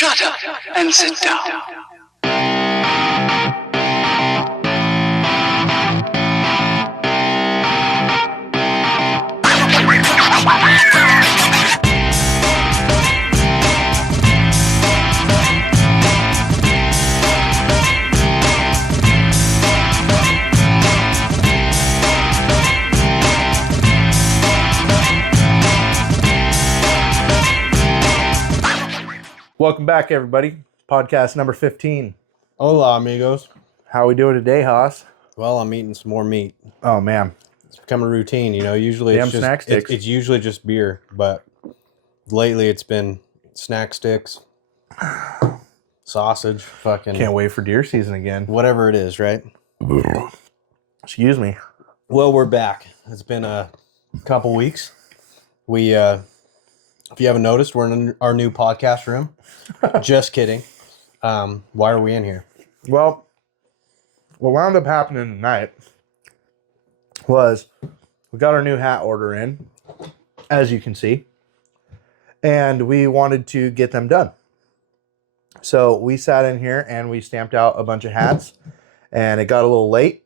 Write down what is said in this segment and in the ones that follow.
Shut up and sit down. Welcome back, everybody. Podcast number 15. Hola, amigos. How we doing today, Haas? Well, I'm eating some more meat. Oh, man. It's become a routine, you know. Usually Damn it's just snack sticks. It's usually just beer, but lately it's been snack sticks, sausage, fucking Can't wait for deer season again. whatever it is, right? Excuse me. Well, we're back. It's been a couple weeks. We if you haven't noticed, we're in our new podcast room. Just kidding. Why are we in here? Well, what wound up happening tonight was we got our new hat order in, as you can see, and we wanted to get them done. So we sat in here and we stamped out a bunch of hats, and it got a little late.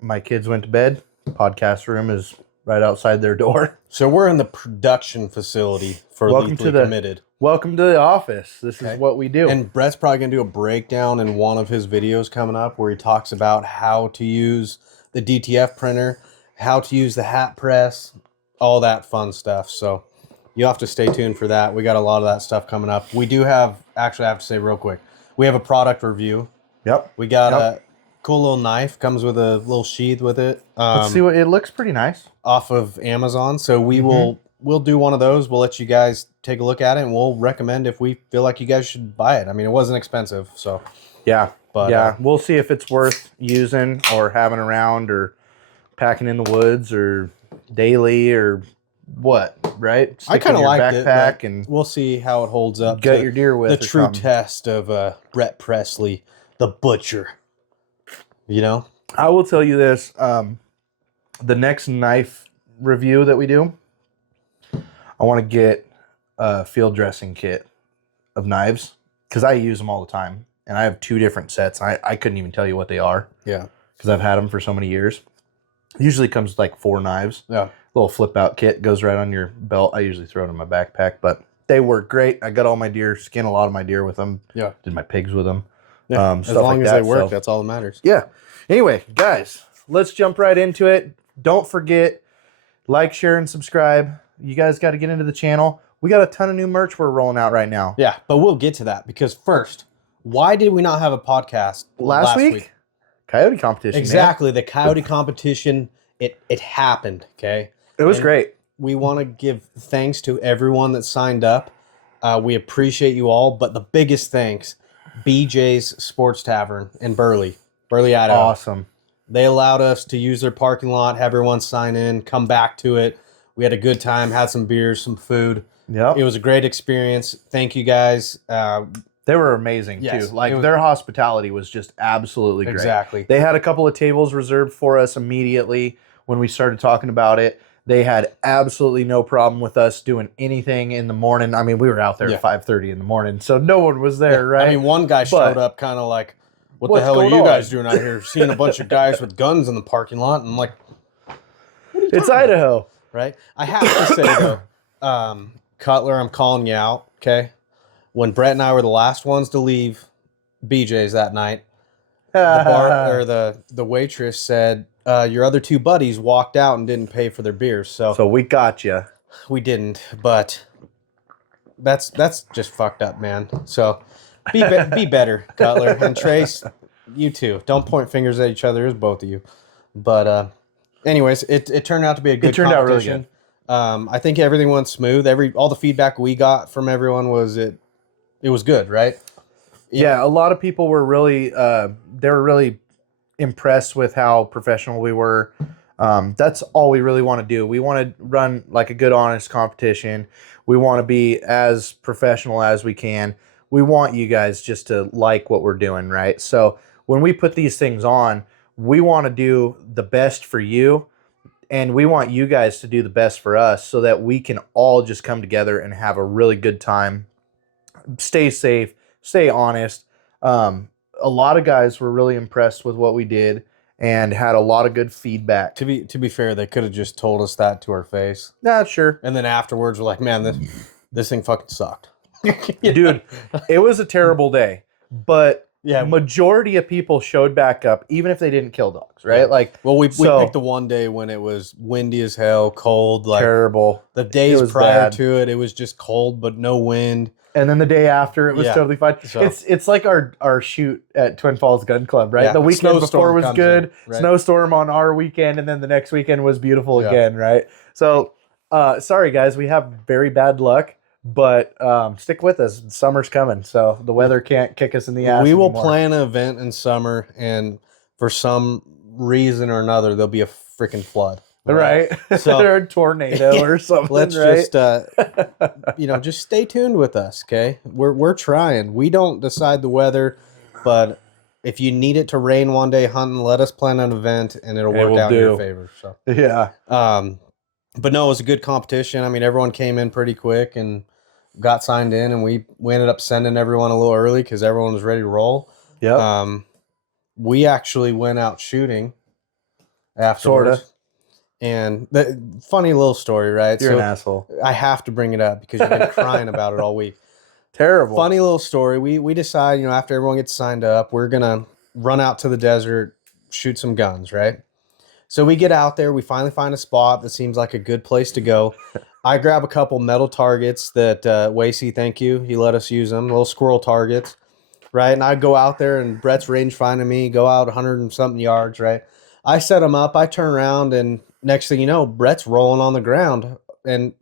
My kids went to bed. Podcast room is right outside their door. So we're in the production facility for Welcome Lethally to the- Committed. Welcome to the office. This Okay. is what we do. And Brett's probably going to do a breakdown in one of his videos coming up where he talks about how to use the DTF printer, how to use the hat press, all that fun stuff. So you'll have to stay tuned for that. We got a lot of that stuff coming up. We do have, actually, I have to say real quick, we have a product review. Yep. We got Yep. a cool little knife, comes with a little sheath with it. Let's see what it looks pretty nice. Off of Amazon. So we'll do one of those. We'll let you guys take a look at it, and we'll recommend if we feel like you guys should buy it. I mean, it wasn't expensive, so. Yeah. But, yeah, we'll see if it's worth using or having around or packing in the woods or daily or what, right? I kind of liked it. backpack But and we'll see how it holds up. gut to your deer with the or true something. test of Brett Presley, the butcher. You know, I will tell you this: the next knife review that we do, I want to get a field dressing kit of knives because I use them all the time, and I have 2 different sets. I couldn't even tell you what they are. Yeah. Because I've had them for so many years. Usually comes with like 4 knives. Yeah. Little flip out kit goes right on your belt. I usually throw it in my backpack, but they work great. I got all my deer, skin a lot of my deer with them. Yeah. Did my pigs with them. Yeah. As stuff long like as that, they work, so- that's all that matters. Yeah. Anyway, guys, let's jump right into it. Don't forget, like, share, and subscribe. You guys got to get into the channel. We got a ton of new merch we're rolling out right now. Yeah, but we'll get to that because first, why did we not have a podcast Last week? Coyote competition. man. Exactly, the coyote competition. It happened. Okay. It was And great. We want to give thanks to everyone that signed up. We appreciate you all, but the biggest thanks, BJ's Sports Tavern in Burley, Idaho. Awesome. They allowed us to use their parking lot, have everyone sign in, come back to it. We had a good time, had some beers, some food. Yep. It was a great experience. Thank you guys. They were amazing Yes, too. Like it was- their hospitality was just absolutely great. Exactly. They had a couple of tables reserved for us immediately when we started talking about it. They had absolutely no problem with us doing anything in the morning. I mean, we were out there Yeah. at 5:30 in the morning, so no one was there, right? I mean, one guy But- showed up kind of like, what the What's hell are going you on? guys doing out here? Seeing a bunch of guys with guns in the parking lot. And I'm like, It's Idaho. right? I have to say, though, Cutler, I'm calling you out, okay? When Brett and I were the last ones to leave BJ's that night, the bar or the waitress said, your other 2 buddies walked out and didn't pay for their beers. So we got you. We didn't, but that's just fucked up, man. So be better, Cutler and Trace. You too. Don't point fingers at each other. It's both of you. But anyways, it turned out to be a good. It turned out really competition. I think everything went smooth. All the feedback we got from everyone was it was good, right? Yeah, a lot of people were really they were really impressed with how professional we were. That's all we really want to do. We want to run like a good, honest competition. We want to be as professional as we can. We want you guys just to like what we're doing, right? So when we put these things on, we want to do the best for you, and we want you guys to do the best for us so that we can all just come together and have a really good time. Stay safe, stay honest. A lot of guys were really impressed with what we did and had a lot of good feedback. To be fair, they could have just told us that to our face, Nah, sure. and then afterwards we're like, man, this thing fucking sucked. Dude, it was a terrible day, but Yeah. majority of people showed back up, even if they didn't kill dogs, right? Yeah. Like, Well, we So- picked the one day when it was windy as hell, cold. Like terrible. the days was prior bad. to it was just cold but no wind. And then the day after, it was Yeah. totally fine. So- It's like our shoot at Twin Falls Gun Club, right? Yeah, The weekend snowstorm before was comes good, in, right? snowstorm on our weekend, and then the next weekend was beautiful Yeah. again, right? So, sorry guys, we have very bad luck, but stick with us. Summer's coming, so the weather can't kick us in the ass. We will anymore. plan an event in summer, and for some reason or another, there'll be a freaking flood. right? So- or a tornado or something. Let's right? just just stay tuned with us, okay? We're trying. We don't decide the weather, but if you need it to rain one day hunting, let us plan an event and it'll It work will out in your do. favor. So yeah, but no, it was a good competition. I mean, everyone came in pretty quick and got signed in, and we ended up sending everyone a little early because everyone was ready to roll. yep. We actually went out shooting afterwards. Sorta. And the funny little story, right? You're an asshole. I have to bring it up because you've been crying about it all week. Terrible. Funny little story. We decide, after everyone gets signed up, we're gonna run out to the desert, shoot some guns, right? So we get out there, we finally find a spot that seems like a good place to go. I grab a couple metal targets that Wasey, thank you, he let us use them, little squirrel targets, right? And I go out there, and Brett's range finding me, go out 100 and something yards, right? I set them up, I turn around, and next thing you know, Brett's rolling on the ground, and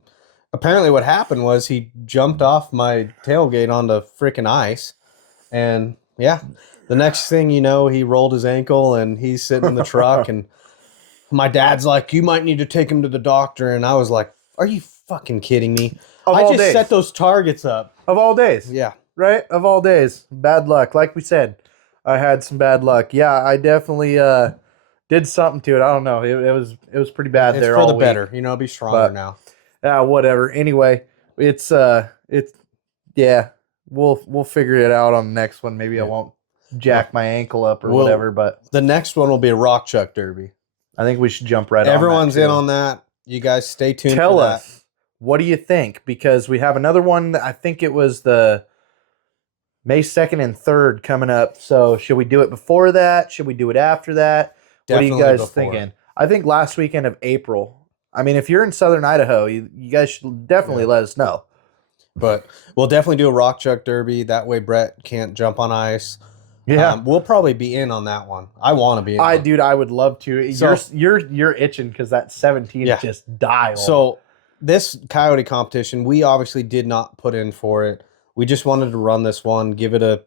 apparently what happened was he jumped off my tailgate onto freaking ice, and yeah, the next thing you know, he rolled his ankle and he's sitting in the truck, and my dad's like, you might need to take him to the doctor, and I was like, are you fucking kidding me? Of I all just days. set those targets up. Of all days. Yeah. Right? Of all days. Bad luck. Like we said, I had some bad luck. Yeah, I definitely did something to it. I don't know. It was pretty bad It's there for all the week. better. It'll be stronger But- now. Whatever. Anyway, it's yeah. We'll figure it out on the next one. Maybe I Yeah. won't jack my ankle up or We'll- whatever, but The next one will be a rock chuck derby. I think we should jump right Everyone's on that in too. on that. You guys stay tuned. Tell for that. us, what do you think? Because we have another one. I think it was the May 2nd and 3rd coming up. So should we do it before that? Should we do it after that? What are you Definitely guys before. thinking? I think last weekend of April. I mean, if you're in Southern Idaho, you guys should definitely let us know. But we'll definitely do a rock chuck derby. That way Brett can't jump on ice. Yeah. We'll probably be in on that one. I want to be in. on it. Dude, I would love to. So- You're itching because that 17 Yeah. just dialed. So this coyote competition, we obviously did not put in for it. We just wanted to run this one, give it a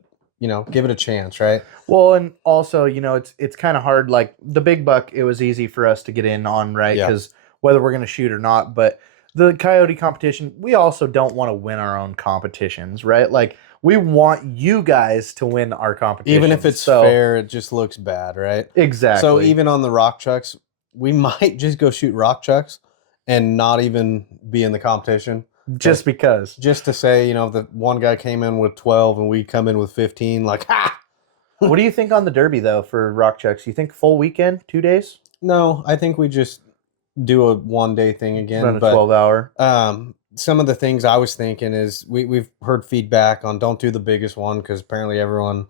chance, right? well, and also, it's kind of hard. Like the big buck, it was easy for us to get in on, right? Yeah. Because whether we're going to shoot or not, but the coyote competition, we also don't want to win our own competitions, right? Like we want you guys to win our competition, Even if it's fair, it just looks bad, right? Exactly. So even on the rock chucks, we might just go shoot rock chucks and not even be in the competition. just because. Just to say, the one guy came in with 12 and we come in with 15, like, ha! What do you think on the Derby though for rock chucks? You think full weekend, 2 days, No, I think we just do a 1 day thing again. run a but 12-hour? some of the things I was thinking is we've heard feedback on don't do the biggest one because apparently everyone.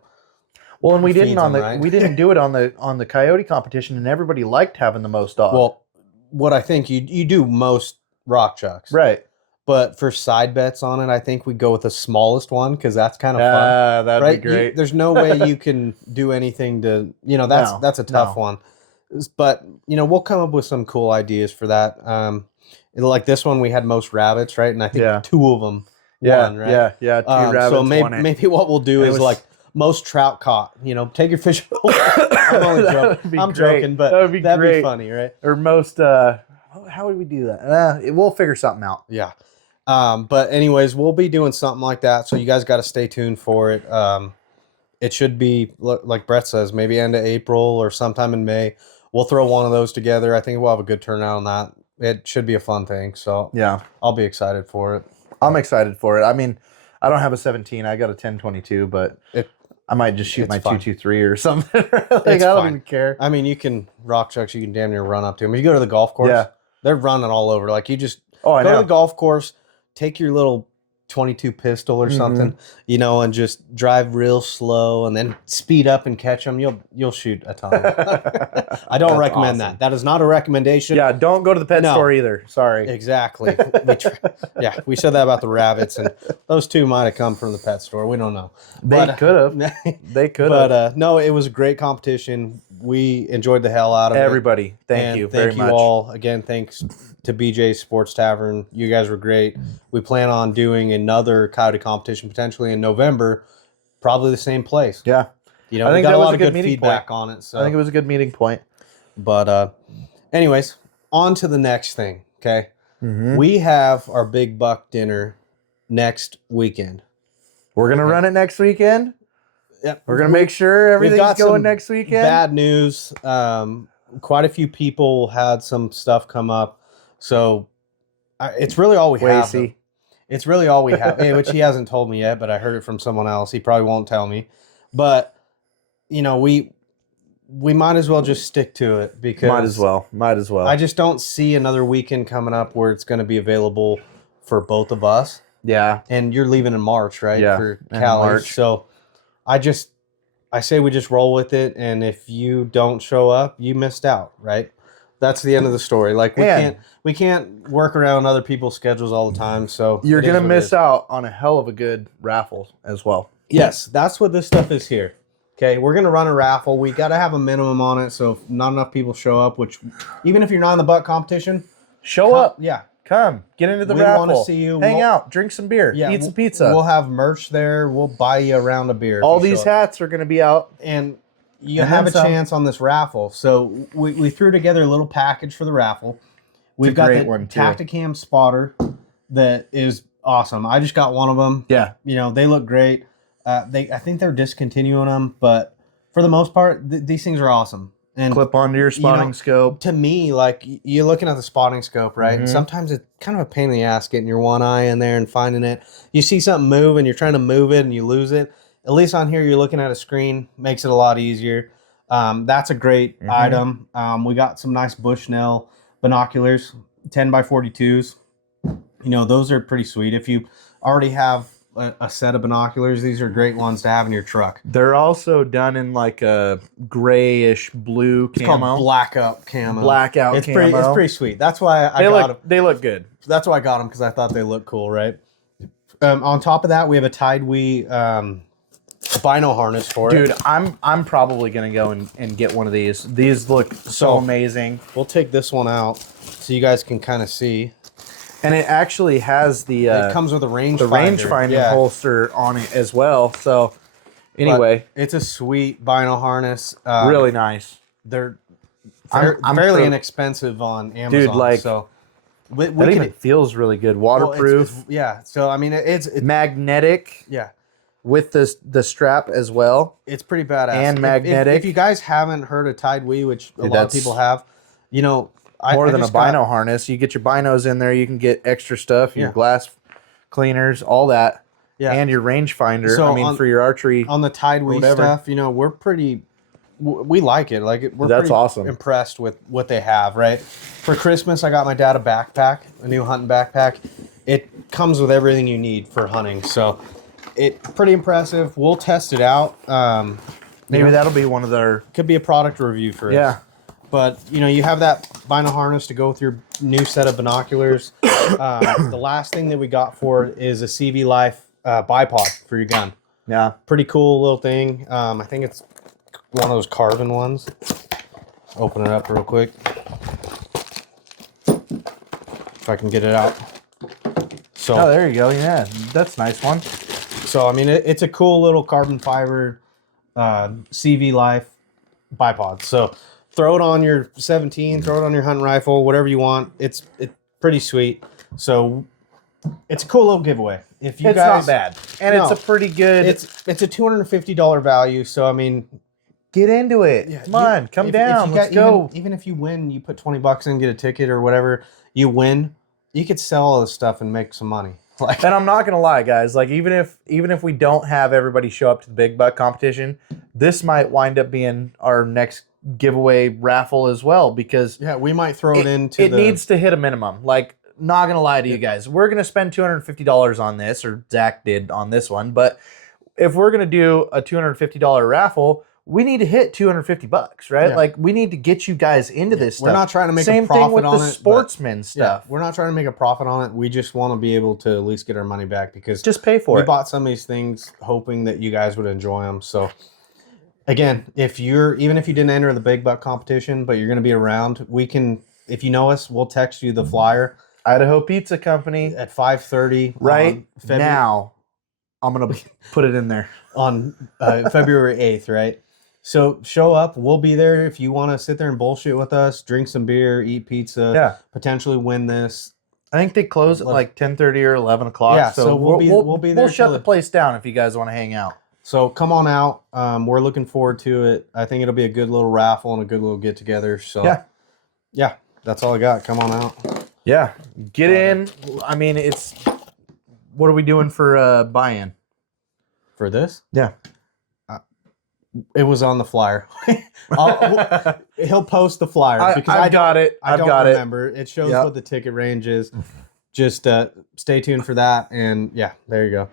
Well, and we feeds didn't on them, the right? we didn't do it on the coyote competition, and everybody liked having the most dogs. Well, what I think you do most rock chucks, right. but for side bets on it, I think we go with the smallest one because that's kind of fun. That'd Right? be great. There's no way you can do anything to, that's a tough no. one. But, we'll come up with some cool ideas for that. Like this one, we had most rabbits, right? And I think Yeah. 2 of them yeah, won, right? yeah. Two So rabbits, one egg. maybe what we'll do It is was- like most trout caught. Take your fish. I'm only That joking. would be I'm great. joking, but That would be that'd great. be funny, right? Or most. How would we do that? We'll figure something out. Yeah. But anyways, we'll be doing something like that. So you guys got to stay tuned for it. It should be like Brett says, maybe end of April or sometime in May. We'll throw one of those together. I think we'll have a good turnout on that. It should be a fun thing. So Yeah, I'll be excited for it. I'm excited for it. I mean, I don't have a 17. I got a 1022, but I might just shoot it's my fine. 223 or something. Like, I It's don't fine. even care. I mean, you can rock chucks. You can damn near run up to them. You go to the golf course. Yeah. They're running all over. Like you just Oh, I go to know. the golf course, take your little 22 pistol or Mhm. something, you know, and just drive real slow, and then speed up and catch them. You'll shoot a ton. I don't That's recommend awesome. that. That is not a recommendation. Yeah, don't go to the pet No. store either. Sorry. Exactly. Yeah, we said that about the rabbits, and those two might have come from the pet store. We don't know. They But, could have. They could have. But no, it was a great competition. We enjoyed the hell out of it. Everybody, thank And you thank very you much. all again. Thanks to BJ's Sports Tavern. You guys were great. We plan on doing another coyote competition potentially in November, probably the same place. Yeah, You know, I we think got that a was lot a of good good meeting feedback on it. So, I think it was a good meeting point. but anyways, on to the next thing. Okay, Mhm. we have our big buck dinner next weekend. We're gonna run it next weekend. Yep. We're gonna make sure everything's got going some next weekend. Bad news. Quite a few people had some stuff come up, so it's really all we have. Wacy. It's really all we have, which he hasn't told me yet, but I heard it from someone else. He probably won't tell me, but you know, we might as well just stick to it because Might as well. I just don't see another weekend coming up where it's going to be available for both of us. Yeah, And you're leaving in March, right? Yeah, For in Cali. March. So I say we just roll with it, and if you don't show up, you missed out, right? That's the end of the story. Like we can't work around other people's schedules all the time. So you're it is gonna what it miss is. out on a hell of a good raffle as well. Yes, that's what this stuff is here. Okay, we're gonna run a raffle. We got to have a minimum on it, so if not enough people show up, which even if you're not in the buck competition, Show up. Yeah, Come, get into the We raffle. wanna see you. Hang We'll- out, drink some beer, yeah. eat some pizza. We'll have merch there. We'll buy you a round of beer. if All you these show up. hats are going to be out. And you And have a then some. chance on this raffle. So we threw together a little package for the raffle. We've a got great the one, too. Tacticam spotter that is awesome. I just got one of them. Yeah, You know, they look great. I think they're discontinuing them, but for the most part, these things are awesome. And clip onto your spotting know, scope. to me, like you're looking at the spotting scope, right? And Mhm. sometimes it's kind of a pain in the ass getting your one eye in there and finding it. You see something move and you're trying to move it and you lose it. At least on here, you're looking at a screen, makes it a lot easier. That's a great Mhm. item. We got some nice Bushnell binoculars, 10x42s. You know, those are pretty sweet. If you already have a set of binoculars, these are great ones to have in your truck. They're also done in like a grayish blue It's camo. called blackout camo. Blackout It's camo. it's pretty sweet. That's why I got them. They look good. That's why I got them, because I thought they looked cool, right? On top of that, we have a Tidewee bino harness for it. Dude, I'm probably gonna go and get one of these. These look so So- amazing. We'll take this one out so you guys can kind of see. And it actually has the It comes with a range rangefinder holster on it as well. So anyway, it's a sweet bino harness. really nice. They're I'm fairly pro- inexpensive on Amazon. like, so we That could even feels really good. Waterproof, yeah. So I mean, it's magnetic yeah. with the strap as well. It's pretty badass. And If magnetic. you guys haven't heard of Tidewee, which a Dude, lot of that's people have, you know, More than a just got- bino harness. You get your binos in there. You can get extra stuff, your Yeah. glass cleaners, all that, Yeah. and your rangefinder. So I mean, for your archery. on the Tidewee whatever. stuff, you know, we like it. Like we're That's pretty awesome. impressed with what they have. Right. For Christmas, I got my dad a backpack, a new hunting backpack. It comes with everything you need for hunting. So it's pretty impressive. We'll test it out. Maybe that'll be one of their. Could be a product review for it. Yeah. But you know, you have that bino harness to go with your new set of binoculars. The last thing that we got for it is a CV Life bipod for your gun. Yeah. Pretty cool little thing. I think it's one of those carbon ones. Open it up real quick. If I can get it out. So, Oh, there you go. Yeah, that's a nice one. so I mean, it's a cool little carbon fiber CV Life bipod. So throw it on your 17, throw it on your hunting rifle, whatever you want. It's pretty sweet. So it's a cool little giveaway. If you It's guys, not bad, and No. it's a pretty good. It's a $250 value. So I mean, Get into it. yeah, Come on, come if down. you Let's got- go. Even if you win, you put $20 in, get a ticket or whatever. You win, you could sell all this stuff and make some money. Like, And I'm not gonna lie, guys. Like even if we don't have everybody show up to the big buck competition, this might wind up being our next giveaway raffle as well because yeah, we might throw it into it needs to hit a minimum. Like not gonna lie to you guys, we're gonna spend $250 on this, or Zach did on this one. But if we're gonna do a $250 raffle, we need to hit $250, right? Yeah. Like we need to get you guys into this stuff. We're not trying to make Same a profit thing with on the it. sportsman stuff. Yeah, we're not trying to make a profit on it. We just want to be able to at least get our money back because Just pay for we it. bought some of these things hoping that you guys would enjoy them. So again, even if you didn't enter the big buck competition, but you're going to be around, we can, if you know us, we'll text you the flyer Idaho Pizza Company at 5:30 right on now. I'm gonna put it in there. on February 8th, right? So show up. We'll be there if you want to sit there and bullshit with us, drink some beer, eat pizza, Yeah, potentially win this. I think they close at like 10:30 or 11 o'clock. Yeah, so so we'll be there We'll shut till the place down if you guys want to hang out. So come on out. We're looking forward to it. I think it'll be a good little raffle and a good little get together. So yeah, that's all I got. Come on out. Yeah, get in. I mean, it's what are we doing for buy-in? For this? Yeah. It was on the flyer. He'll post the flyer because I've got it. I don't got remember. It shows Yep. what the ticket range is. Just stay tuned for that. And yeah, there you go.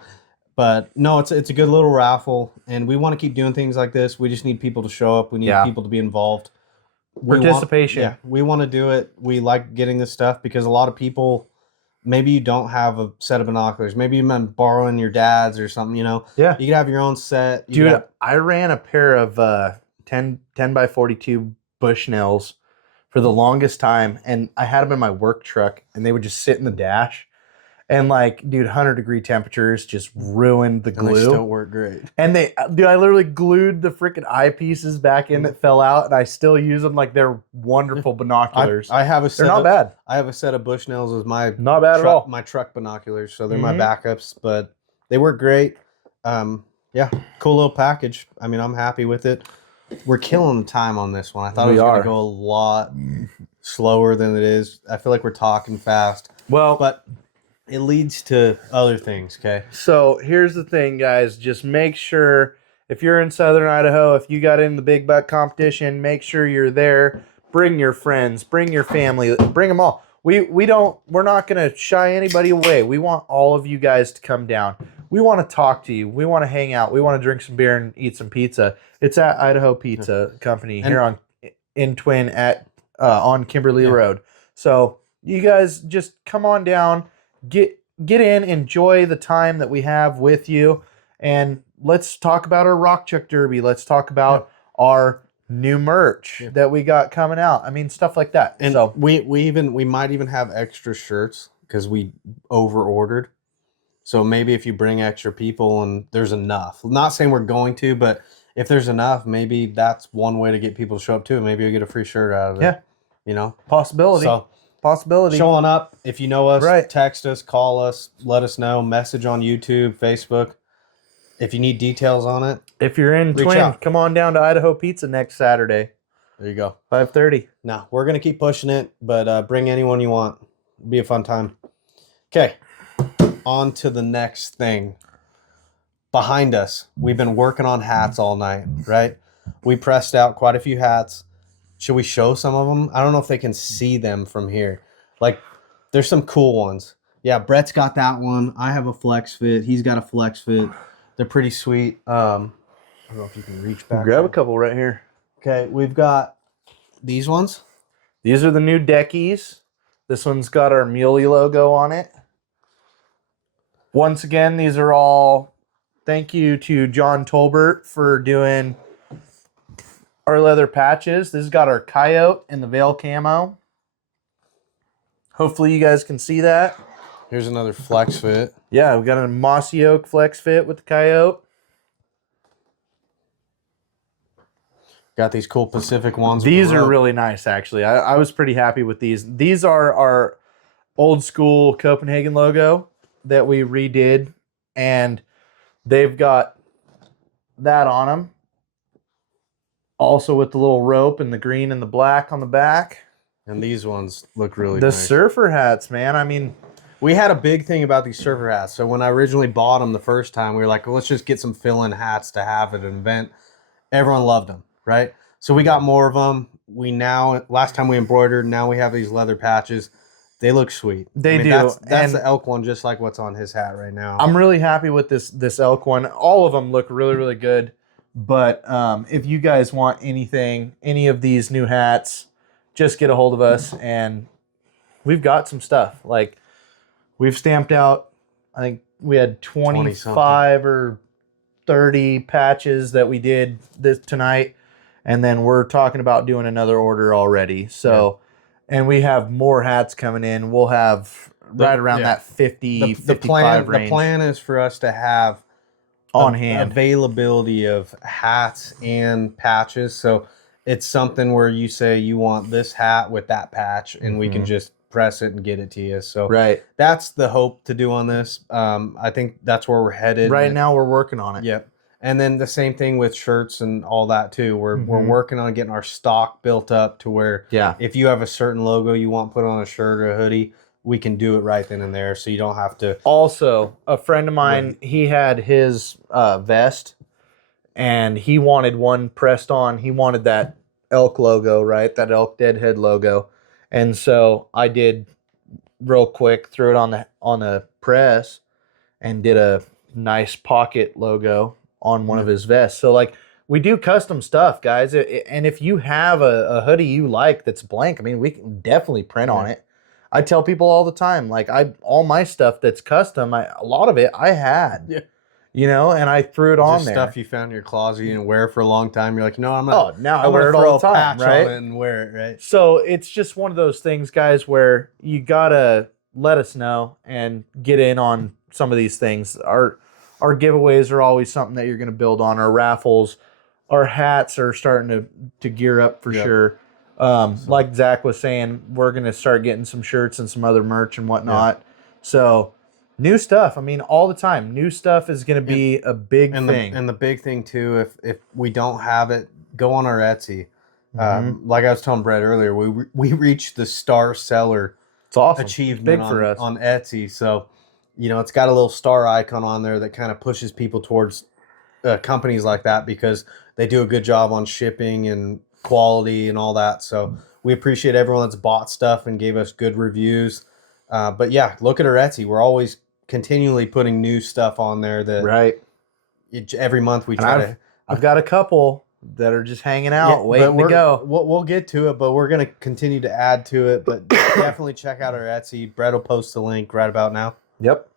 But no, it's a good little raffle, and we want to keep doing things like this. We just need people to show up. We need people to be involved. Participation. We want to do it. We like getting this stuff because a lot of people, maybe you don't have a set of binoculars. Maybe you've been borrowing your dad's or something, Yeah. You could have your own set. Dude, I ran a pair of 10 by 42 Bushnells for the longest time, and I had them in my work truck, and they would just sit in the dash. And like, dude, 100-degree temperatures just ruined the glue. And they still work great. And I literally glued the freaking eyepieces back in that fell out, and I still use them like they're wonderful binoculars. I have a They're not bad. I have a set of Bushnells as my Not bad at all. my truck binoculars, so they're my backups, but they work great. Yeah, cool little package. I mean, I'm happy with it. We're killing the time on this one. I thought it was going to go a lot slower than it is. I feel like we're talking fast. Well, But it leads to other things, okay? so here's the thing, guys. Just make sure if you're in Southern Idaho, if you got in the big buck competition, make sure you're there. Bring your friends, bring your family, bring them all. We're not gonna shy anybody away. We want all of you guys to come down. We want to talk to you. We want to hang out. We want to drink some beer and eat some pizza. It's at Idaho Pizza Company here in Twin on Kimberly Road. So you guys just come on down. Get in, enjoy the time that we have with you, and let's talk about our Rock Chuck Derby. Let's talk about our new merch that we got coming out. I mean, stuff like that. And so we might even have extra shirts because we over ordered. So maybe if you bring extra people and there's enough, I'm not saying we're going to, but if there's enough, maybe that's one way to get people to show up too. Maybe you'll get a free shirt out of it. Yeah. You know? possibility. Showing up. If you know us, Right. text us, call us, let us know. Message on YouTube, Facebook. If you need details on it, If you're in Reach Twin, out. come on down to Idaho Pizza next Saturday, there you go. 5:30. No, we're going to keep pushing it, but bring anyone you want. It'll be a fun time. Okay, on to the next thing. Behind us, we've been working on hats all night, right? We pressed out quite a few hats. Should we show some of them? I don't know if they can see them from here. Like, there's some cool ones. Yeah, Brett's got that one. I have a Flex Fit. He's got a Flex Fit. They're pretty sweet. I don't know if you can reach back. Grab a there. couple right here. Okay, we've got these ones. These are the new Deckies. This one's got our Muley logo on it. Once again, these are all thank you to John Tolbert for doing our leather patches. This has got our coyote and the veil camo. Hopefully you guys can see that. Here's another Flex Fit. Yeah, we got a mossy oak flex fit with the coyote. Got these cool Pacific ones. with These the are rope. really nice, actually. I was pretty happy with these. These are our old school Copenhagen logo that we redid, and they've got that on them. Also with the little rope and the green and the black on the back. And these ones look really The nice. surfer hats, man. I mean, We had a big thing about these surfer hats. So when I originally bought them the first time, we were like, well, let's just get some fill-in hats to have at an event. Everyone loved them, right? So we got more of them. Last time we embroidered, now we have these leather patches. They look sweet. They do. That's And the elk one, just like what's on his hat right now. I'm really happy with this elk one. All of them look really, really good. But if you guys want any of these new hats, just get a hold of us, and we've got some stuff. Like, we've stamped out, I think we had 25 or 30 patches that we did tonight, and then we're talking about doing another order already. So, and we have more hats coming in. We'll have right around that 50, 55 range. The plan is for us to have on hand availability of hats and patches. So it's something where you say you want this hat with that patch, and we can just press it and get it to you. So that's the hope to do on this. I think that's where we're headed. Right now we're working on it. Yep. And then the same thing with shirts and all that too. We're working on getting our stock built up to where if you have a certain logo you want put on a shirt or a hoodie, we can do it right then and there, so you don't have to. Also, a friend of mine, he had his vest, and he wanted one pressed on. He wanted that elk logo, right? That elk deadhead logo. And so I did real quick, threw it on the press, and did a nice pocket logo on one of his vests. So like, we do custom stuff, guys. And if you have a hoodie you like that's blank, I mean, we can definitely print on it. I tell people all the time, like, all my stuff that's custom, a lot of it I had, you know, and I threw it on there. Stuff you found in your closet you didn't wear for a long time. You're like, no, I'm gonna. Oh, now I wear it all the time, right? And wear it, right? So it's just one of those things, guys, where you gotta let us know and get in on some of these things. Our giveaways are always something that you're gonna build on. Our raffles, our hats are starting to gear up for sure. Like Zach was saying, we're going to start getting some shirts and some other merch and whatnot. So new stuff. I mean, all the time, new stuff is going to be a big thing. And the big thing too, if we don't have it, go on our Etsy. Like I was telling Brett earlier, we reached the star seller achievement big for us on Etsy. So, you know, it's got a little star icon on there that kind of pushes people towards companies like that, because they do a good job on shipping and quality and all that. So we appreciate everyone that's bought stuff and gave us good reviews. But yeah, look at our Etsy. We're always continually putting new stuff on there that every month we try I've got a couple that are just hanging out, waiting to go. We'll get to it, but we're going to continue to add to it. But definitely check out our Etsy. Brett will post the link right about now. Yep.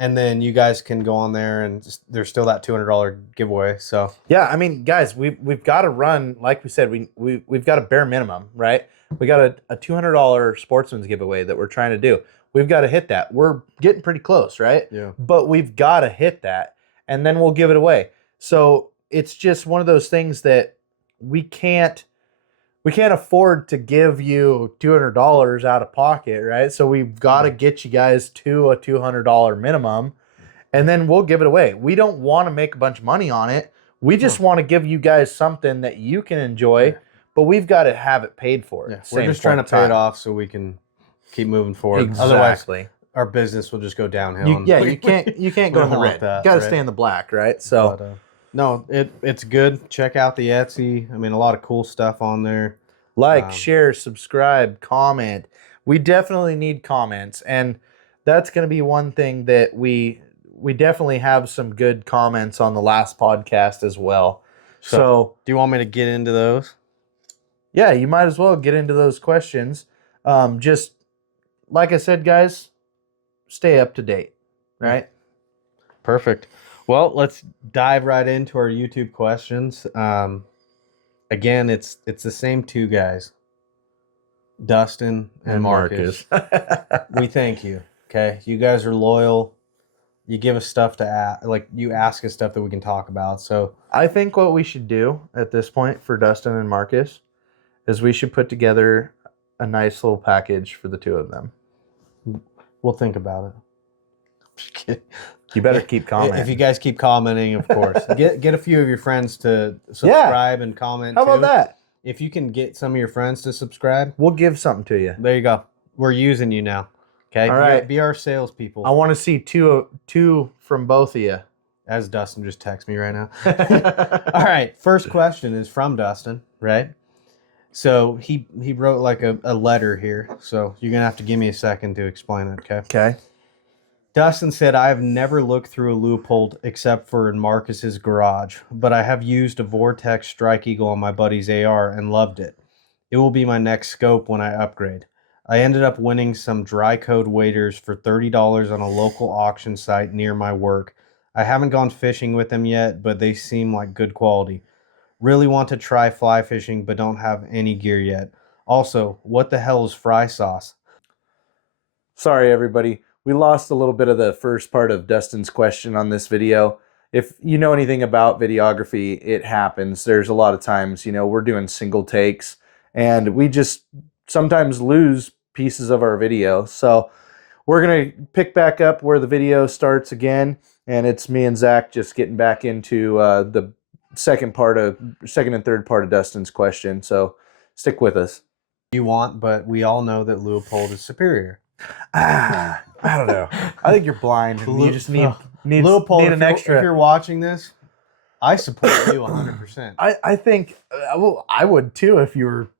And then you guys can go on there, and there's still that $200 giveaway. So yeah, I mean, guys, we've got to run, like we said, we've got a bare minimum, right? We got a $200 Sportsman's giveaway that we're trying to do. We've got to hit that. We're getting pretty close, right? Yeah. But we've got to hit that, and then we'll give it away. So it's just one of those things that we can't afford to give you $200 out of pocket, right? So we've got to get you guys to a $200 minimum, and then we'll give it away. We don't want to make a bunch of money on it. We just want to give you guys something that you can enjoy, but we've got to have it paid for. Yeah. We're just trying to pay it off so we can keep moving forward. Exactly. Otherwise, our business will just go downhill. You can't go in the red. Got to stay in the black, right? So. But, no, it's good. Check out the Etsy. I mean, a lot of cool stuff on there. Like, share, subscribe, comment. We definitely need comments, and that's going to be one thing that we definitely have some good comments on the last podcast as well. So do you want me to get into those? Yeah, you might as well get into those questions. Just like I said, guys, stay up to date, right? Perfect. Well, let's dive right into our YouTube questions. Again, it's the same two guys, Dustin and Marcus. We thank you. Okay, you guys are loyal. You give us stuff to you ask us stuff that we can talk about. So I think what we should do at this point for Dustin and Marcus is we should put together a nice little package for the two of them. We'll think about it. Just kidding. You better keep commenting. If you guys keep commenting, of course. Get a few of your friends to subscribe and comment. How about that? If you can get some of your friends to subscribe, we'll give something to you. There you go. We're using you now. Okay, All right. be our salespeople. I want to see two from both of you. As Dustin just texted me right now. All right, first question is from Dustin, right? So he wrote like a letter here, so you're gonna have to give me a second to explain it, okay? Okay. Dustin said, I have never looked through a Leupold except for in Marcus's garage, but I have used a Vortex Strike Eagle on my buddy's AR and loved it. It will be my next scope when I upgrade. I ended up winning some dry code waders for $30 on a local auction site near my work. I haven't gone fishing with them yet, but they seem like good quality. Really want to try fly fishing, but don't have any gear yet. Also, what the hell is fry sauce? Sorry, everybody. We lost a little bit of the first part of Dustin's question on this video. If you know anything about videography, it happens. There's a lot of times, we're doing single takes and we just sometimes lose pieces of our video. So we're going to pick back up where the video starts again. And it's me and Zach just getting back into the second and third part of Dustin's question. So stick with us. You want, but we all know that Leupold is superior. I don't know. I think you're blind. And you just need Leupold, an extra. If you're watching this, I support you 100%. I think I would too if you were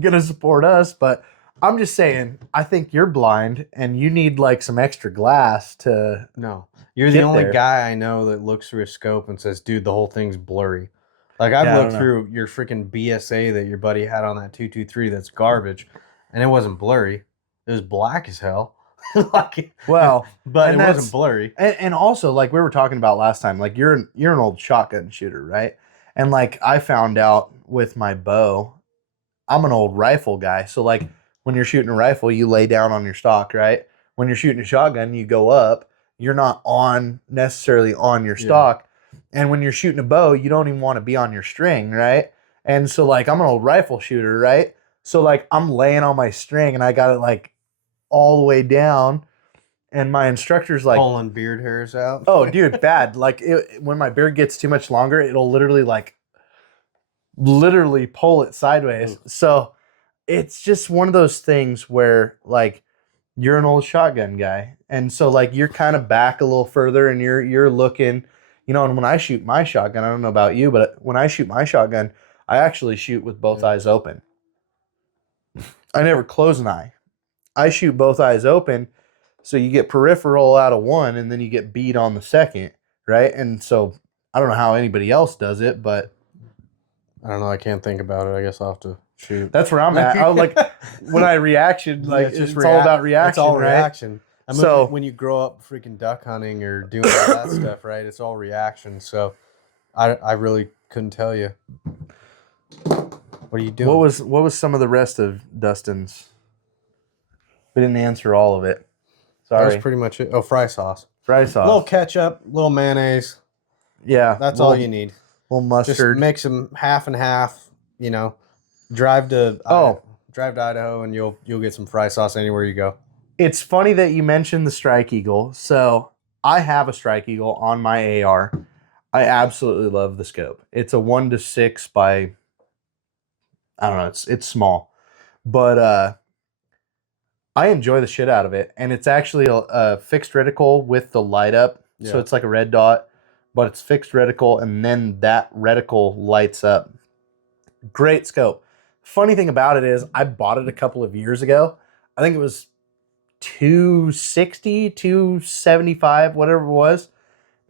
gonna support us. But I'm just saying, I think you're blind and you need like some extra glass to. No, you're the only guy I know that looks through a scope and says, "Dude, the whole thing's blurry." Like I've looked through your freaking BSA that your buddy had on that 223 that's garbage, and it wasn't blurry. It was black as hell. But it wasn't blurry. And also, like we were talking about last time, like you're an old shotgun shooter, right? And like I found out with my bow, I'm an old rifle guy. So like when you're shooting a rifle, you lay down on your stock, right? When you're shooting a shotgun, you go up. You're not necessarily on your stock. And when you're shooting a bow, you don't even want to be on your string, right? And so like I'm an old rifle shooter, right? So like I'm laying on my string and I got it like all the way down, and my instructor's like pulling beard hairs out. Oh, dude, bad. Like when my beard gets too much longer, it'll literally pull it sideways. So it's just one of those things where like you're an old shotgun guy, and so like you're kind of back a little further, and you're looking, And when I shoot my shotgun, I don't know about you, but when I shoot my shotgun, I actually shoot with both eyes open. I never close an eye. I shoot both eyes open, so you get peripheral out of one, and then you get bead on the second, right? And so I don't know how anybody else does it, but I don't know. I can't think about it. I guess I'll have to shoot. That's where I'm at. I was like, when I reaction, like it's all about reaction. It's all right? reaction. I mean, So when you grow up freaking duck hunting or doing all that stuff, right? It's all reaction. So I really couldn't tell you. What are you doing? What was some of the rest of Dustin's? We didn't answer all of it. Sorry. That was pretty much it. Oh, fry sauce. Fry sauce. A little ketchup, a little mayonnaise. Yeah. That's all you need. A little mustard. Just mix them half and half, Drive to Idaho and you'll get some fry sauce anywhere you go. It's funny that you mentioned the Strike Eagle. So I have a Strike Eagle on my AR. I absolutely love the scope. It's a 1:6 by, I don't know, it's small. But I enjoy the shit out of it. And it's actually a fixed reticle with the light up. Yeah. So it's like a red dot, but it's fixed reticle, and then that reticle lights up. Great scope. Funny thing about it is I bought it a couple of years ago. I think it was $260, $275, whatever it was.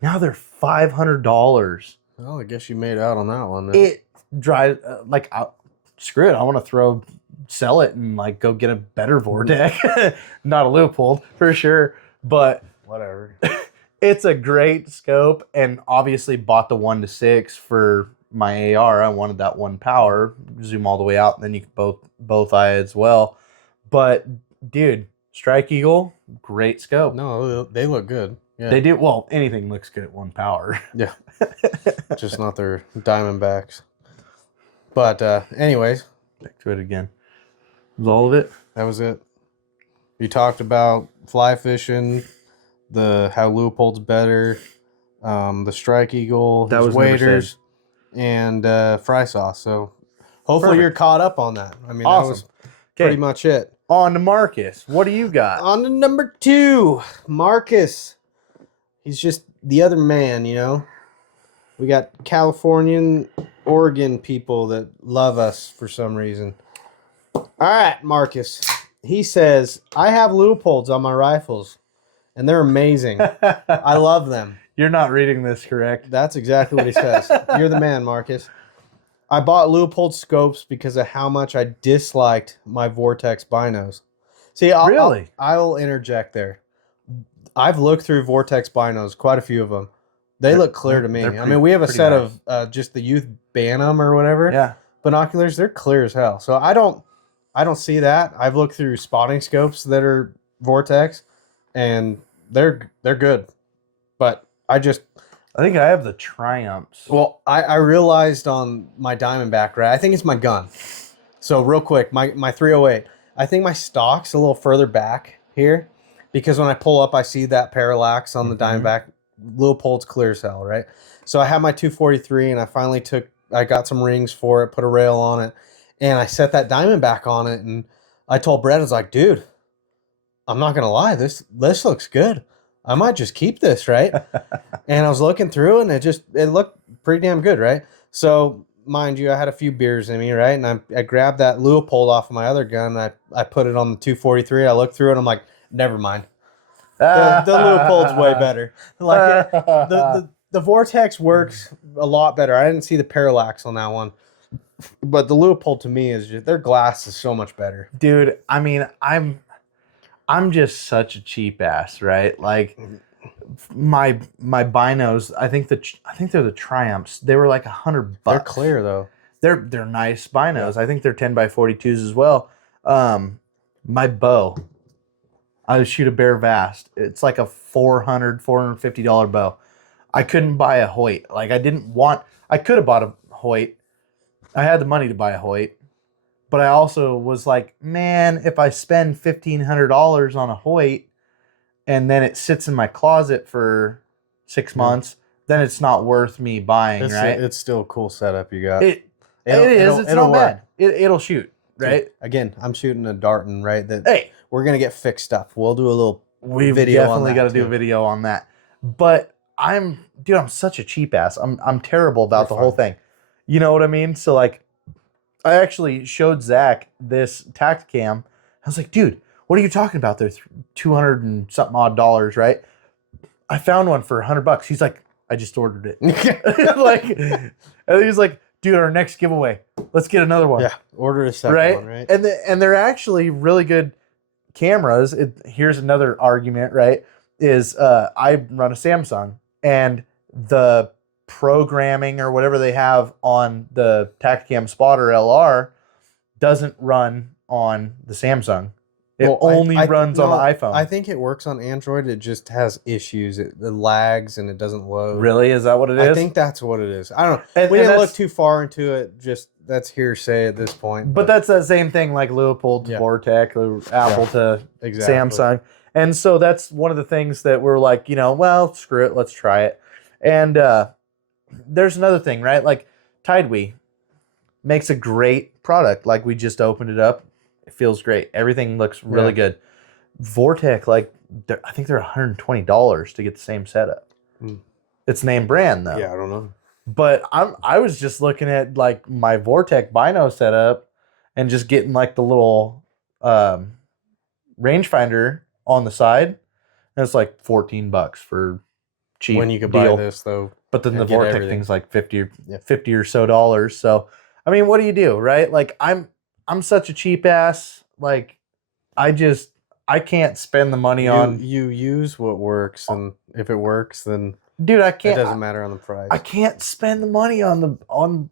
Now they're $500. Well, I guess you made out on that one. Then. It drives screw it. I want to sell it and like go get a better Vortex. Not a Leupold for sure, but whatever. It's a great scope, and obviously bought the 1:6 for my AR. I wanted that one power, zoom all the way out, and then you can both eye as well. But dude, Strike Eagle, great scope. No, they look good. Yeah. They do. Well, anything looks good at one power. Yeah. Just not their Diamondbacks. But anyways. Back to it again. Was all of it? That was it. You talked about fly fishing, how Leupold's better, the Strike Eagle, his waders, and fry sauce. So hopefully you're caught up on that. I mean, awesome. That was pretty much it. On to Marcus. What do you got? On to number 2, Marcus. He's just the other man, you know. We got Californian, Oregon people that love us for some reason. All right, Marcus. He says, I have Leopolds on my rifles, and they're amazing. I love them. You're not reading this correct. That's exactly what he says. You're the man, Marcus. I bought Leupold scopes because of how much I disliked my Vortex binos. See, I'll interject there. I've looked through Vortex binos, quite a few of them. They look clear to me. I mean, we have a set of just the Youth Bantam or whatever. Yeah. Binoculars, they're clear as hell. So I don't see that. I've looked through spotting scopes that are Vortex, and they're good. But I think I have the Triumphs. Well, I realized on my Diamondback, right? I think it's my gun. So real quick, my 308. I think my stock's a little further back here because when I pull up, I see that parallax on the Diamondback. Leopold's clear as hell, right? So I have my 243, and I got some rings for it, put a rail on it, and I set that Diamondback on it, and I told Brett, I was like, dude, I'm not gonna lie, this looks good. I might just keep this, right? And I was looking through, and it looked pretty damn good, right? So, mind you, I had a few beers in me, right? And I grabbed that Leupold off of my other gun, and I put it on the 243. I looked through it, and I'm like, never mind. The Leupold's way better. Like the Vortex works a lot better. I didn't see the parallax on that one, but the Leupold to me is their glass is so much better, dude. I mean, I'm just such a cheap ass, right? Like my binos, I think they're the Triumphs. They were like $100. They're clear though. They're nice binos. I think they're 10x42s as well. My bow, I shoot a Bear Vast. It's like a $450 bow. I couldn't buy a Hoyt. Like I could have bought a Hoyt. I had the money to buy a Hoyt. But I also was like, man, if I spend $1,500 on a Hoyt and then it sits in my closet for 6 months, then it's not worth me buying, right? It's still a cool setup you got. It is. It's not bad. It'll shoot, right? Again, I'm shooting a Darton, right? Hey, we're going to get fixed up. We'll do a little We've video definitely got to do a video on that. But I'm such a cheap ass. I'm terrible about the whole thing. You know what I mean? So like, I actually showed Zach this Tacticam. I was like, dude, what are you talking about? They're $200 and something odd dollars, right? I found one for $100. He's like, I just ordered it. Like, and he's like, dude, our next giveaway, let's get another one. Yeah, order a second one, right? And they're actually really good cameras. Here's another argument, right? Is I run a Samsung, and the programming or whatever they have on the Tacticam Spotter LR doesn't run on the Samsung. It only runs on the iPhone. I think it works on Android. It just has issues. It lags and it doesn't load. Really? Is that what it is? I think that's what it is. I don't know. We didn't look too far into it. Just that's hearsay at this point. But that's the same thing like Leupold to Vortex, Apple to Samsung. And so that's one of the things that we're like, well, screw it. Let's try it. And there's another thing, right? Like Tidewee makes a great product. Like we just opened it up. It feels great. Everything looks really good. Vortex, I think they're $120 to get the same setup. It's name brand though. Yeah, I don't know. But I was just looking at like my Vortex Bino setup and just getting like the little rangefinder on the side. And it's like $14 for cheap. When you could deal. buy this though. But then the Vortex thing's like 50 or so dollars. So I mean, what do you do, right? Like I'm such a cheap ass. Like I can't spend the money on. You use what works, and if it works, then dude, I can't. It doesn't matter on the price. I can't spend the money on the freaking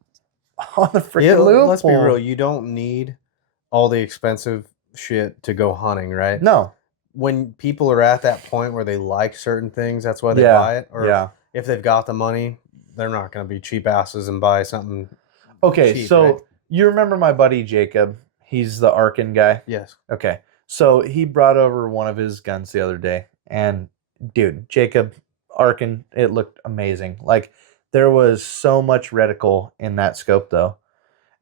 Leupold. Let's be real. You don't need all the expensive shit to go hunting, right? No. When people are at that point where they like certain things, that's why they buy it. Or if they've got the money, they're not going to be cheap asses and buy something. Okay, cheap, so right? You remember my buddy Jacob? He's the Arkin guy. Yes. Okay, so he brought over one of his guns the other day, and dude, Jacob Arkin, it looked amazing. Like there was so much reticle in that scope though,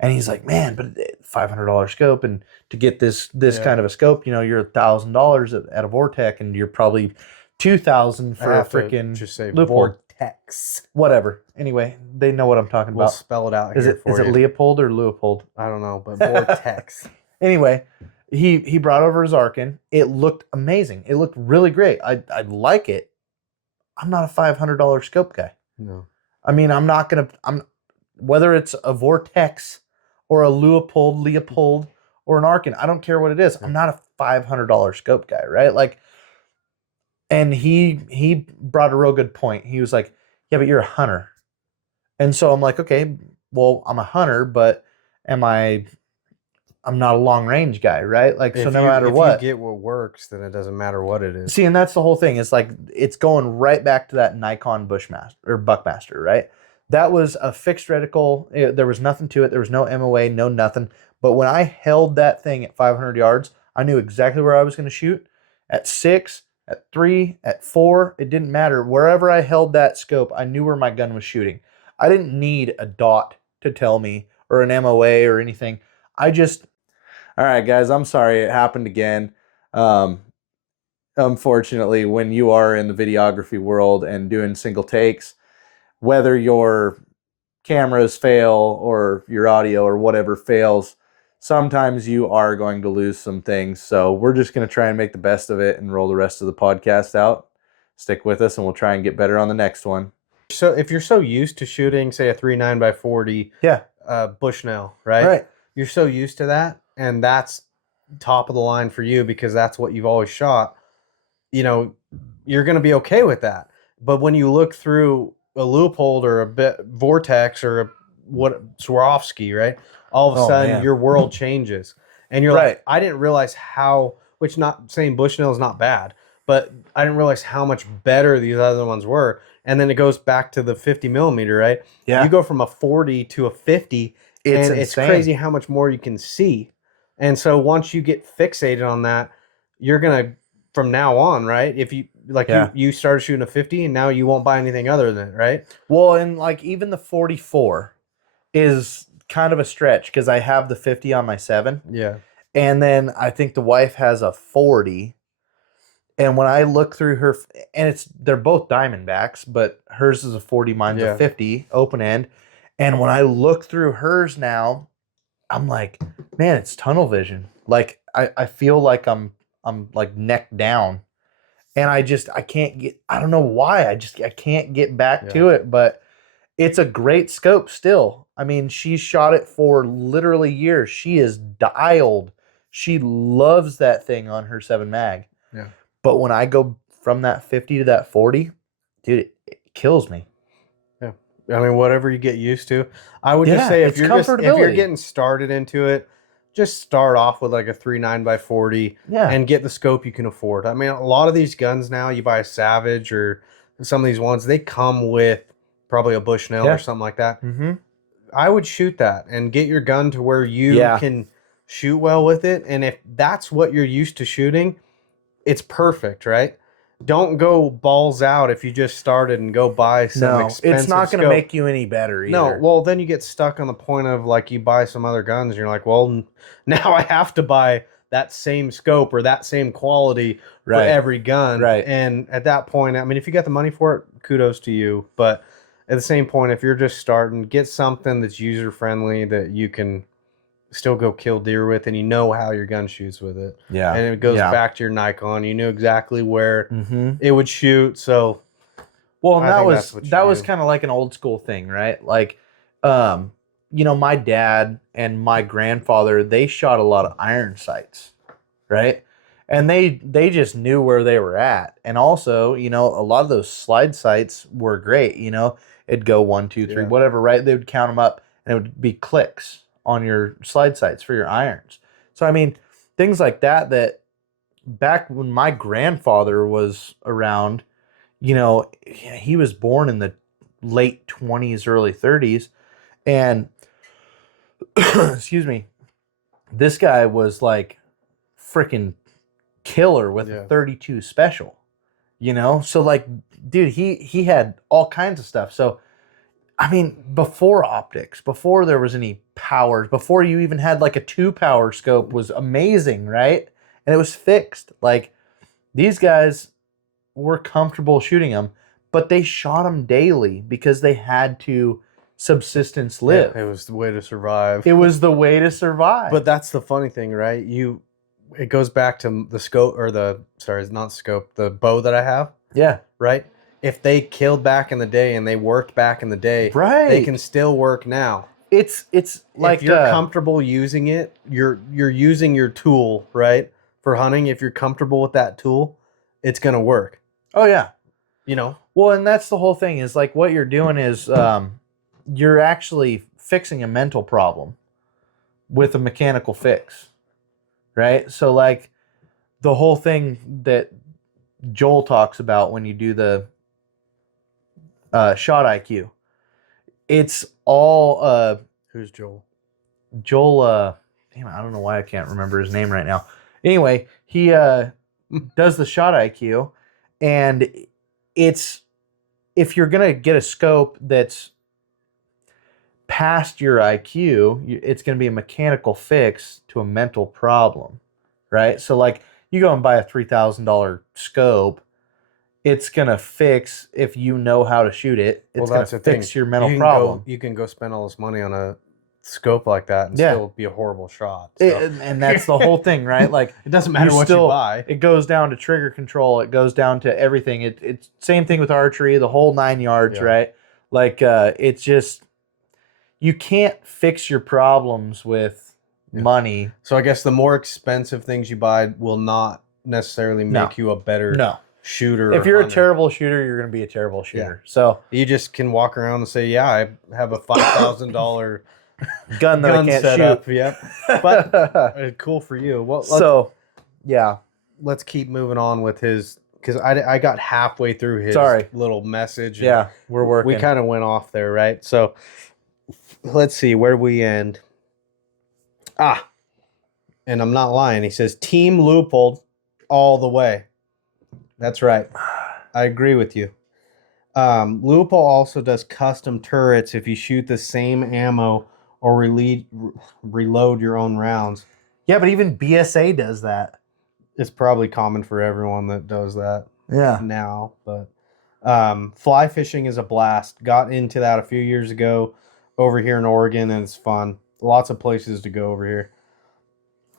And he's like, man, but $500 scope, and to get this kind of a scope, you know, you're $1,000 at a Vortex, and you're probably 2,000 for a freaking just say Leupold. Vortex. Whatever. Anyway, they know what I'm talking We'll about. spell it out Is here it for is you. it Leopold or Leupold? I don't know, but Vortex. Anyway, he brought over his Arkin. It looked amazing. It looked really great. I like it. I'm not a $500 scope guy. No. I mean, I'm whether it's a Vortex or a Leopold, or an Arkin, I don't care what it is. I'm not a $500 scope guy, right? Like, and he brought a real good point. He was like, yeah, but you're a hunter. And so I'm like, okay, well, I'm a hunter, but I'm not a long range guy, right? Like, so no matter what. If you get what works, then it doesn't matter what it is. See, and that's the whole thing. It's like, it's going right back to that Nikon Bushmaster or Buckmaster, right? That was a fixed reticle. There was nothing to it. There was no MOA, no nothing. But when I held that thing at 500 yards, I knew exactly where I was going to shoot. At 6, at 3, at 4, it didn't matter. Wherever I held that scope, I knew where my gun was shooting. I didn't need a dot to tell me, or an MOA or anything. All right, guys, I'm sorry it happened again. Unfortunately, when you are in the videography world and doing single takes, whether your cameras fail or your audio or whatever fails, sometimes you are going to lose some things. So we're just going to try and make the best of it and roll the rest of the podcast out. Stick with us and we'll try and get better on the next one. So if you're so used to shooting, say, a 3.9x40 Bushnell, right? Right. You're so used to that, and that's top of the line for you because that's what you've always shot. You know, you're going to be okay with that. But when you look through a Leupold or a Vortex or a Swarovski, right? All of a sudden, your world changes, and you're like, I didn't realize how. Which, not saying Bushnell is not bad, but I didn't realize how much better these other ones were. And then it goes back to the 50 millimeter, right? Yeah. You go from a 40 to a 50, and it's crazy how much more you can see. And so once you get fixated on that, you're gonna, from now on, right? If you you started shooting a 50 and now you won't buy anything other than it, right? Well, and like even the 44 is kind of a stretch because I have the 50 on my 7. Yeah. And then I think the wife has a 40. And when I look through her, and they're both Diamondbacks, but hers is a 40, mine's a 50 open end. And when I look through hers now, I'm like, man, it's tunnel vision. Like I feel like I'm like neck down, and I can't get. I don't know why. I can't get back to it. But it's a great scope still. I mean, she shot it for literally years. She is dialed. She loves that thing on her 7 mag. Yeah. But when I go from that 50 to that 40, dude, it kills me. Yeah. I mean, whatever you get used to. I would just say if you're getting started into it, just start off with like a 3.9x40 and get the scope you can afford. I mean, a lot of these guns now, you buy a Savage or some of these ones, they come with probably a Bushnell or something like that. Mm-hmm. I would shoot that and get your gun to where you can shoot well with it. And if that's what you're used to shooting, it's perfect, right? Don't go balls out if you just started and go buy some expensive it's not going to make you any better either. No, well, then you get stuck on the point of like you buy some other guns and you're like, well, now I have to buy that same scope or that same quality for every gun. Right. And at that point, I mean, if you got the money for it, kudos to you. But at the same point, if you're just starting, get something that's user-friendly that you can still go kill deer with, and you know how your gun shoots with it. Yeah. And it goes back to your Nikon. You knew exactly where it would shoot. So, well, and that was kind of like an old school thing, right? Like, you know, my dad and my grandfather, they shot a lot of iron sights, right? And they just knew where they were at. And also, you know, a lot of those slide sights were great. You know, it'd go 1, 2, 3, whatever, right? They would count them up, and it would be clicks on your slide sights for your irons. So, I mean, things like that back when my grandfather was around, you know, he was born in the late 20s, early 30s. And, excuse me, this guy was like freaking killer with a 32 special, you know? So, like, dude, he had all kinds of stuff. So, I mean, before optics, before there was any powers, before you even had like a 2-power scope was amazing, right? And it was fixed. Like these guys were comfortable shooting them, but they shot them daily because they had to subsistence live. It was the way to survive. It was the way to survive. But that's the funny thing, right? It goes back to the scope not scope, the bow that I have, yeah, right? If they killed back in the day and they worked back in the day, right. they can still work now. It's like if you're comfortable using it, you're using your tool, right? For hunting, if you're comfortable with that tool, it's going to work. Oh yeah. You know? Well, and that's the whole thing is like what you're doing is you're actually fixing a mental problem with a mechanical fix. Right? So like the whole thing that Joel talks about when you do the shot IQ, it's all Who's Joel? Joel damn it, I don't know why I can't remember his name right now. Anyway, he does the shot IQ, and it's if you're gonna get a scope that's past your IQ, it's going to be a mechanical fix to a mental problem, right? So like you go and buy a $3,000 scope, it's going to fix if you know how to shoot it. It's going to fix your mental problem. You can go spend all this money on a scope like that and still be a horrible shot. So. And that's the whole thing, right? Like it doesn't matter what you buy. It goes down to trigger control. It goes down to everything. It's same thing with archery, the whole 9 yards, right? Like it's just you can't fix your problems with money. So I guess the more expensive things you buy will not necessarily make you a better shooter. If you're a terrible shooter, you're going to be a terrible shooter. Yeah. So you just can walk around and say, "Yeah, I have a $5,000 gun that I can't shoot." Up. Yep, but cool for you. Well, let's keep moving on with his because I got halfway through his little message. Yeah, we're working. We kind of went off there, right? So. Let's see where we end. And I'm not lying. He says Team Leupold all the way. That's right. I agree with you. Leupold also does custom turrets if you shoot the same ammo or reload your own rounds. Yeah, but even BSA does that. It's probably common for everyone that does that. Yeah. Now, but fly fishing is a blast. Got into that a few years ago. Over here in Oregon, and it's fun. Lots of places to go over here.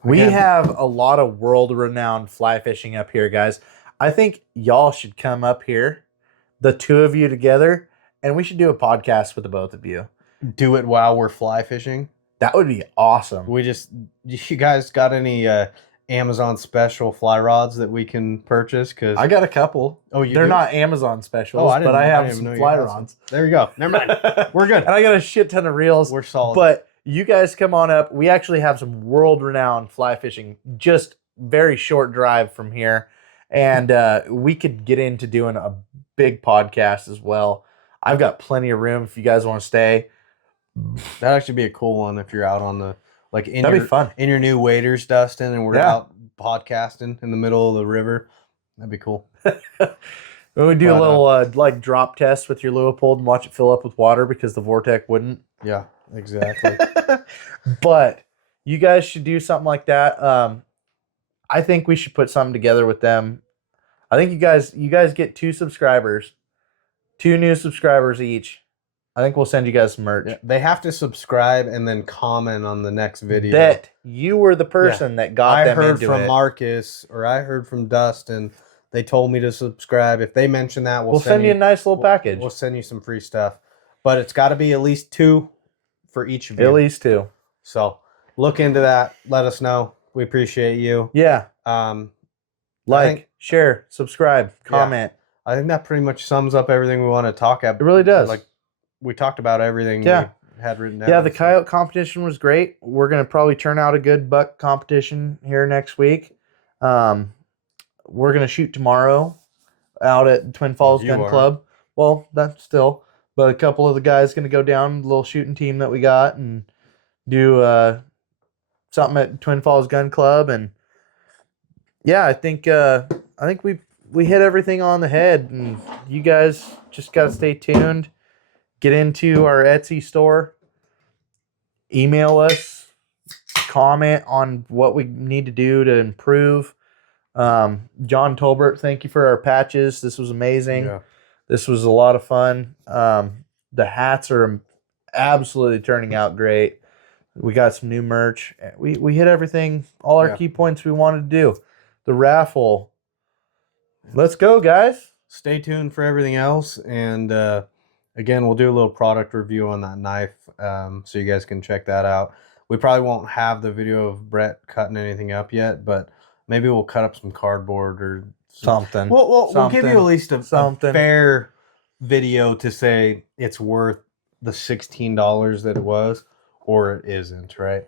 We have a lot of world-renowned fly fishing up here, guys. I think y'all should come up here, the two of you together, and we should do a podcast with the both of you. Do it while we're fly fishing? That would be awesome. You guys got any Amazon special fly rods that we can purchase? Cause I got a couple. Oh, they're not Amazon specials, but I have some fly rods. There you go. Never mind. We're good. And I got a shit ton of reels. We're solid. But you guys come on up. We actually have some world-renowned fly fishing, just very short drive from here. And we could get into doing a big podcast as well. I've got plenty of room if you guys want to stay. That'd actually be a cool one if you're out on the that'd be fun. In your new waders, Dustin, and we're out podcasting in the middle of the river. That'd be cool. We do a little drop test with your Leupold and watch it fill up with water because the Vortec wouldn't. Yeah, exactly. But you guys should do something like that. I think we should put something together with them. I think you guys get 2 subscribers, 2 new subscribers each. I think we'll send you guys some merch. Yeah, they have to subscribe and then comment on the next video. That you were the person that got them into it. I heard from Marcus or I heard from Dustin. They told me to subscribe. If they mention that, we'll send you a nice little package. We'll send you some free stuff. But it's got to be at least 2 for each of you. At least 2. So look into that. Let us know. We appreciate you. Yeah. Share, subscribe, comment. I think that pretty much sums up everything we want to talk about. It really does. We talked about everything we had written down. Yeah, the coyote competition was great. We're going to probably turn out a good buck competition here next week. We're going to shoot tomorrow out at Twin Falls Gun Club. Well, that's still. But a couple of the guys going to go down, the little shooting team that we got, and do something at Twin Falls Gun Club. And yeah, I think we hit everything on the head. And you guys just got to stay tuned. get into our Etsy store, email us, comment on what we need to do to improve. John Tolbert, thank you for our patches. This was amazing. Yeah. This was a lot of fun. The hats are absolutely turning out great. We got some new merch. We hit everything, all our key points we wanted to do. The raffle. Let's go, guys. Stay tuned for everything else. And again, we'll do a little product review on that knife, so you guys can check that out. We probably won't have the video of Brett cutting anything up yet, but maybe we'll cut up some cardboard or Something. We'll give you at least a Something. fair video to say it's worth the $16 that it was, or it isn't, right?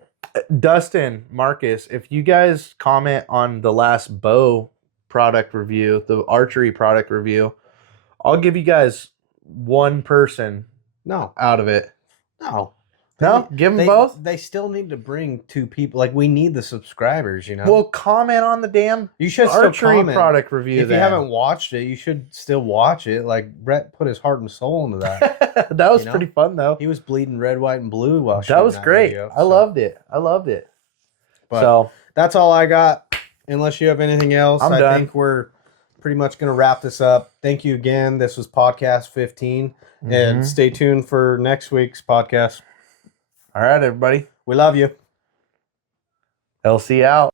Dustin, Marcus, if you guys comment on the last bow product review, the archery product review, I'll give you guys one person No. out of it. No. No? Give them both? They still need to bring 2 people. Like, we need the subscribers, you know? Well, comment on the damn you should still archery comment. product review If then. you haven't watched it, you should still watch it. Like, Brett put his heart and soul into that. That was You know? pretty fun, though. He was bleeding red, white, and blue while That shooting was great. video, I loved it. I loved it. But So, that's all I got. Unless you have anything else, I'm I done. think we're pretty much going to wrap this up. Thank you again. This was podcast 15. And mhm. stay tuned for next week's podcast. All right, everybody. We love you. LC out.